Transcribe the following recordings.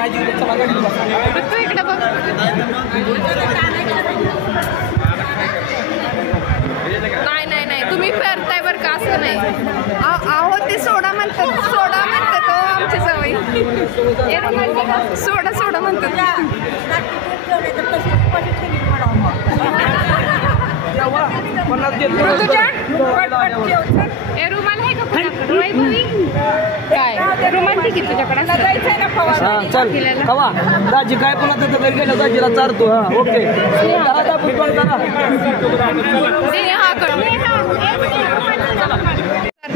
तू इकडे बघ. नाही नाही नाही तुम्ही फिरताय बरं का असं नाही. आहो ते सोडा म्हणतात तो आमची सवय. सोडा सोडा म्हणतात. रुमाल आहे का काय रुमाल की तुझ्याकडे चल कवा दाजी काय पण आता घरी गेलं दाजीला चारतो. हा ओके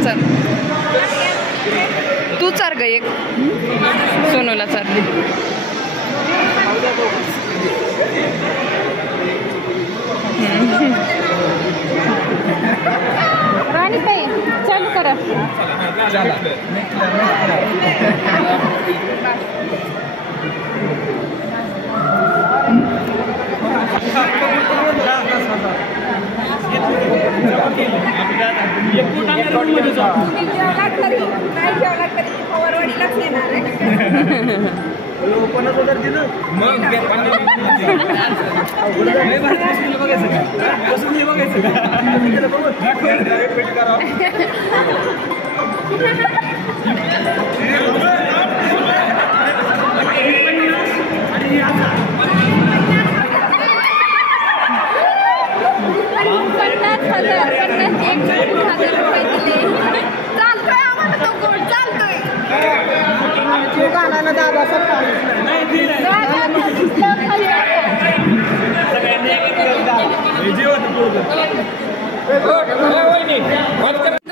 चल तू चार ग एक सोनूला चार. राणी ताई चालू करा.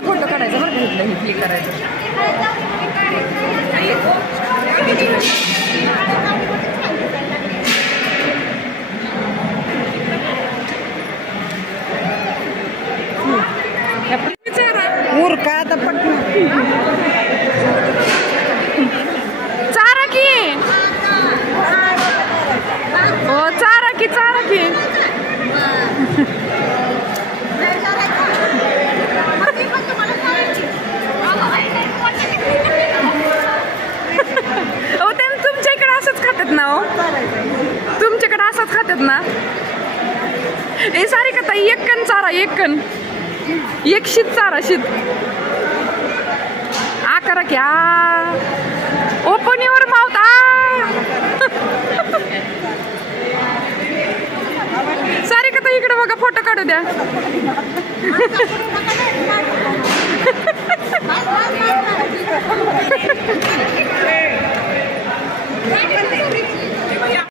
फोटो काढायचा बरं घेतलं हे क्लिक करायचं. मूर्खा आता पटकन चारा की हो चारा की हो ते तुमच्या इकडे असंच खातात ना. हो तुमच्याकडे असंच खातात ना. हे सारी का एक कण चारा एक कण एक शीत चारा शीत आ करा की ओपन युअर माउथ सारी का इकडे बघा फोटो काढू द्या.